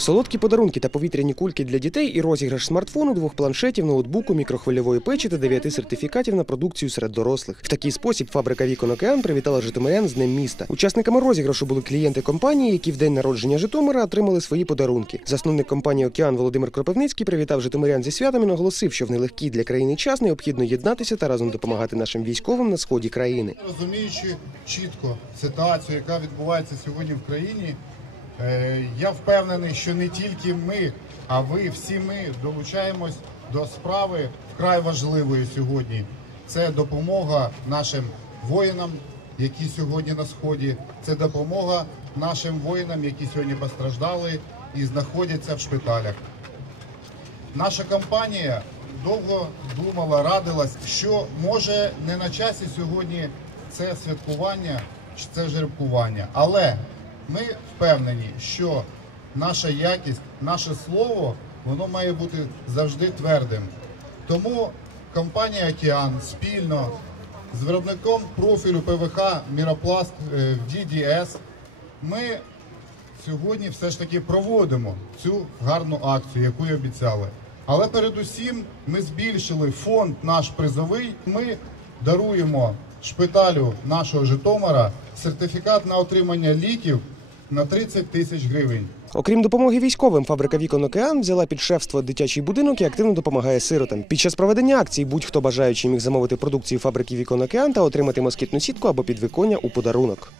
Солодкі подарунки та повітряні кульки для дітей і розіграш смартфону, двох планшетів, ноутбуку, мікрохвильової печі та дев'яти сертифікатів на продукцію серед дорослих. В такий спосіб фабрика Вікон Океан привітала Житомирян з Днем міста. Учасниками розіграшу були клієнти компанії, які в день народження Житомира отримали свої подарунки. Засновник компанії Океан Володимир Кропивницький привітав Житомирян зі святом і наголосив, що в нелегкий для країни час необхідно єднатися та разом допомагати нашим військовим на сході країни. Розуміючи чітко ситуацію, яка відбувається сьогодні в країні, я впевнений, що не тільки ми, а ви всі ми долучаємось до справи вкрай важливої сьогодні. Це допомога нашим воїнам, які сьогодні на сході. Це допомога нашим воїнам, які сьогодні постраждали і знаходяться в шпиталях. Наша компанія довго думала, радилась, що може не на часі сьогодні це святкування, це жеребкування. Але ми впевнені, що наша якість, наше слово, воно має бути завжди твердим. Тому компанія Океан спільно з виробником профілю ПВХ Міропласт е, DDS ми сьогодні все ж таки проводимо цю гарну акцію, яку й обіцяли. Але передусім ми збільшили фонд наш призовий. Ми даруємо шпиталю нашого Житомира сертифікат на отримання ліків на 30 тисяч гривень. Окрім допомоги військовим, фабрика Вікон Океан взяла під шефство дитячий будинок і активно допомагає сиротам. Під час проведення акції будь-хто бажаючий міг замовити продукцію фабрики Вікон Океан та отримати москітну сітку або підвиконня у подарунок.